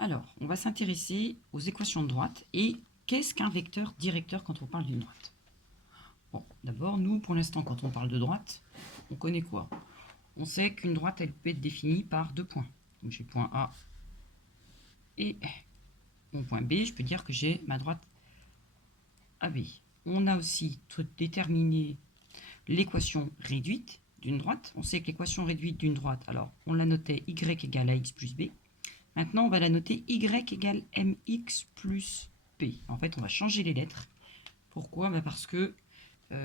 Alors, on va s'intéresser aux équations de droite et qu'est-ce qu'un vecteur directeur quand on parle d'une droite. Bon, d'abord, nous, pour l'instant, quand on parle de droite, on connaît quoi? On sait qu'une droite, elle peut être définie par deux points. Donc j'ai point A et mon point B. Je peux dire que j'ai ma droite AB. On a aussi déterminé l'équation réduite d'une droite. On sait que l'équation réduite d'une droite, alors on la notait y égale ax plus b. Maintenant, on va la noter y égale mx plus p. En fait, on va changer les lettres. Pourquoi? Parce que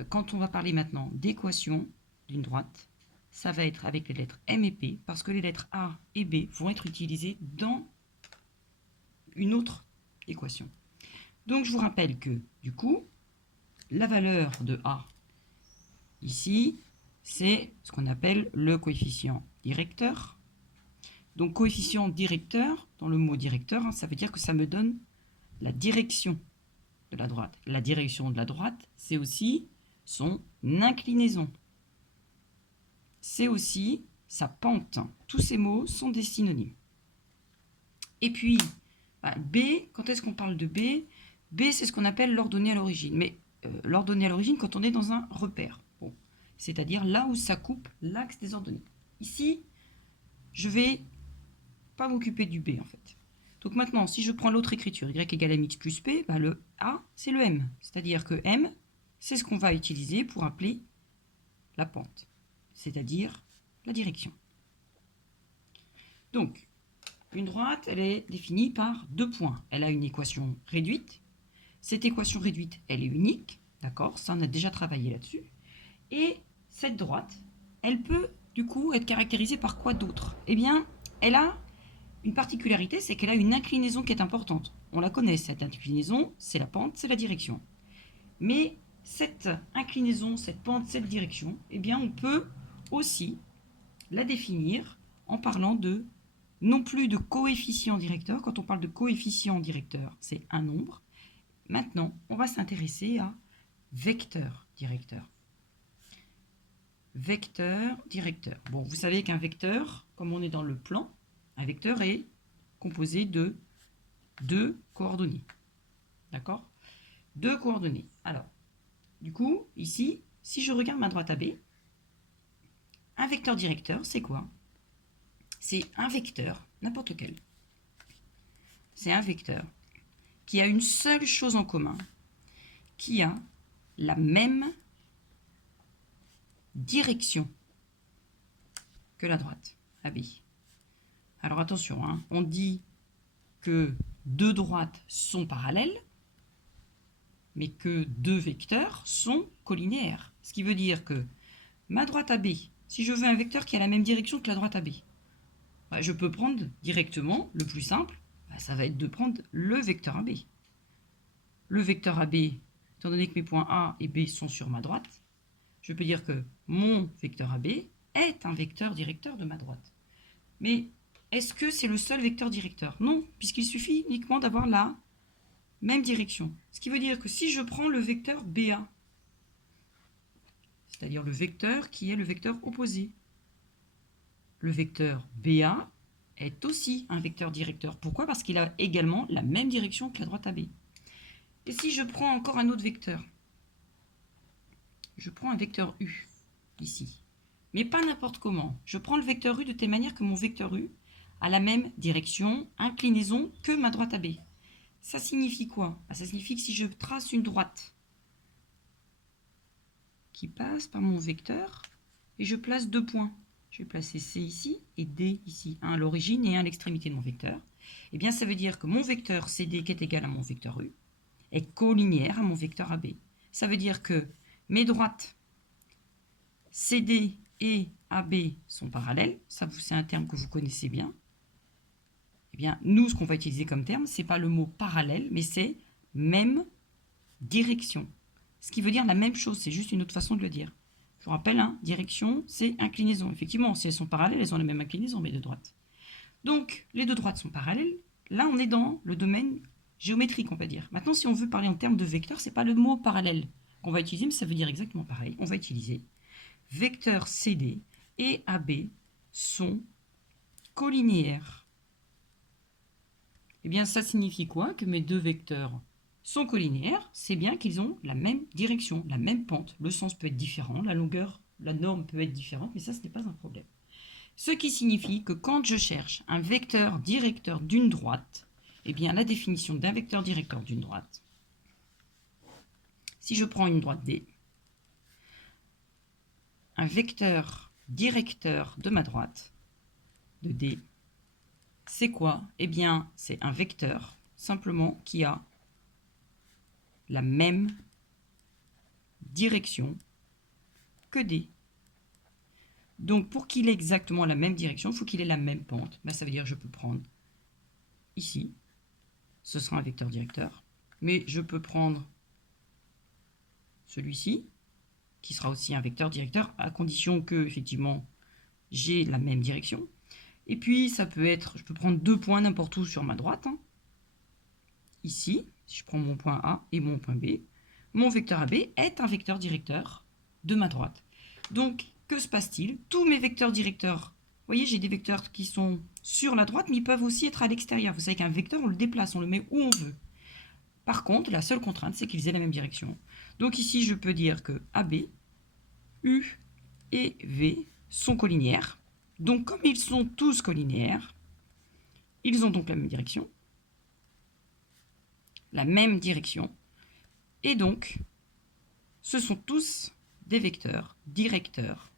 quand on va parler maintenant d'équation d'une droite, ça va être avec les lettres m et p, parce que les lettres a et b vont être utilisées dans une autre équation. Donc, je vous rappelle que, du coup, la valeur de a, ici, c'est ce qu'on appelle le coefficient directeur. Donc, coefficient directeur, dans le mot directeur, ça veut dire que ça me donne la direction de la droite. La direction de la droite, c'est aussi son inclinaison. C'est aussi sa pente. Tous ces mots sont des synonymes. Et puis, B, quand est-ce qu'on parle de B? B, c'est ce qu'on appelle l'ordonnée à l'origine. Mais l'ordonnée à l'origine, quand on est dans un repère. Bon, c'est-à-dire là où ça coupe l'axe des ordonnées. Ici, je vais pas m'occuper du B, en fait. Donc maintenant, si je prends l'autre écriture, y égale mx plus p, le A, c'est le m. C'est-à-dire que m, c'est ce qu'on va utiliser pour appeler la pente, c'est-à-dire la direction. Donc, une droite, elle est définie par deux points. Elle a une équation réduite. Cette équation réduite, elle est unique. D'accord? Ça, on a déjà travaillé là-dessus. Et cette droite, elle peut, du coup, être caractérisée par quoi d'autre? Eh bien, elle a une particularité, c'est qu'elle a une inclinaison qui est importante. On la connaît, cette inclinaison, c'est la pente, c'est la direction. Mais cette inclinaison, cette pente, cette direction, eh bien, on peut aussi la définir en parlant de, non plus de coefficient directeur. Quand on parle de coefficient directeur, c'est un nombre. Maintenant, on va s'intéresser à vecteur directeur. Vecteur directeur. Bon, vous savez qu'un vecteur, comme on est dans le plan, un vecteur est composé de deux coordonnées. D'accord? Deux coordonnées. Alors, du coup, ici, si je regarde ma droite AB, un vecteur directeur, c'est quoi? C'est un vecteur, n'importe lequel. C'est un vecteur qui a une seule chose en commun, qui a la même direction que la droite AB. Alors attention, hein, on dit que deux droites sont parallèles, mais que deux vecteurs sont collinéaires. Ce qui veut dire que ma droite AB, si je veux un vecteur qui a la même direction que la droite AB, je peux prendre directement, le plus simple, ça va être de prendre le vecteur AB. Le vecteur AB, étant donné que mes points A et B sont sur ma droite, je peux dire que mon vecteur AB est un vecteur directeur de ma droite. Mais est-ce que c'est le seul vecteur directeur? Non, puisqu'il suffit uniquement d'avoir la même direction. Ce qui veut dire que si je prends le vecteur BA, c'est-à-dire le vecteur qui est le vecteur opposé, le vecteur BA est aussi un vecteur directeur. Pourquoi? Parce qu'il a également la même direction que la droite AB. Et si je prends encore un autre vecteur, je prends un vecteur U, ici. Mais pas n'importe comment. Je prends le vecteur U de telle manière que mon vecteur U a la même direction, inclinaison que ma droite AB. Ça signifie quoi? Ça signifie que si je trace une droite qui passe par mon vecteur, et je place deux points, je vais placer C ici et D ici, un à l'origine et un à l'extrémité de mon vecteur, eh bien ça veut dire que mon vecteur CD qui est égal à mon vecteur U est collinéaire à mon vecteur AB. Ça veut dire que mes droites CD et AB sont parallèles, ça c'est un terme que vous connaissez bien. Eh bien, nous, ce qu'on va utiliser comme terme, c'est pas le mot parallèle, mais c'est même direction. Ce qui veut dire la même chose, c'est juste une autre façon de le dire. Je vous rappelle, hein, direction, c'est inclinaison. Effectivement, si elles sont parallèles, elles ont la même inclinaison, mes deux droites. Donc, les deux droites sont parallèles. Là, on est dans le domaine géométrique, on va dire. Maintenant, si on veut parler en termes de vecteur, c'est pas le mot parallèle qu'on va utiliser, mais ça veut dire exactement pareil. On va utiliser vecteur CD et AB sont collinéaires. Eh bien, ça signifie quoi? Que mes deux vecteurs sont collinéaires, c'est bien qu'ils ont la même direction, la même pente. Le sens peut être différent, la longueur, la norme peut être différente, mais ça, ce n'est pas un problème. Ce qui signifie que quand je cherche un vecteur directeur d'une droite, eh bien, la définition d'un vecteur directeur d'une droite, si je prends une droite D, un vecteur directeur de ma droite, de D, c'est quoi? Eh bien, c'est un vecteur simplement qui a la même direction que D. Donc, pour qu'il ait exactement la même direction, il faut qu'il ait la même pente. Ben, ça veut dire que je peux prendre ici, ce sera un vecteur directeur, mais je peux prendre celui-ci, qui sera aussi un vecteur directeur, à condition que, effectivement, j'ai la même direction. Et puis, ça peut être, je peux prendre 2 points n'importe où sur ma droite. Hein. Ici, si je prends mon point A et mon point B, mon vecteur AB est un vecteur directeur de ma droite. Donc, que se passe-t-il? Tous mes vecteurs directeurs, vous voyez, j'ai des vecteurs qui sont sur la droite, mais ils peuvent aussi être à l'extérieur. Vous savez qu'un vecteur, on le déplace, on le met où on veut. Par contre, la seule contrainte, c'est qu'ils aient la même direction. Donc ici, je peux dire que AB, U et V sont collinéaires. Donc, comme ils sont tous collinéaires, ils ont donc la même direction. La même direction. Et donc, ce sont tous des vecteurs directeurs.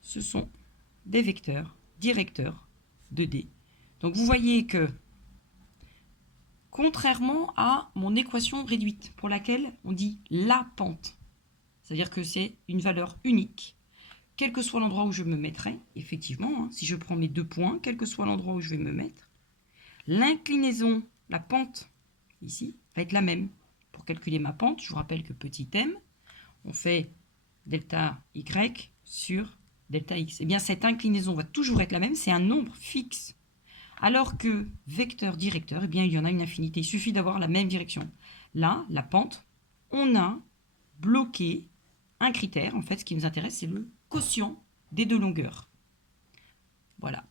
Ce sont des vecteurs directeurs de D. Donc, vous voyez que, contrairement à mon équation réduite, pour laquelle on dit la pente, c'est-à-dire que c'est une valeur unique, quel que soit l'endroit où je me mettrai, effectivement, hein, si je prends mes 2 points, quel que soit l'endroit où je vais me mettre, l'inclinaison, la pente, ici, va être la même. Pour calculer ma pente, je vous rappelle que petit m, on fait delta y sur delta x. Eh bien, cette inclinaison va toujours être la même, c'est un nombre fixe. Alors que vecteur directeur, eh bien, il y en a une infinité. Il suffit d'avoir la même direction. Là, la pente, on a bloqué un critère. En fait, ce qui nous intéresse, c'est le quotient des deux longueurs. Voilà.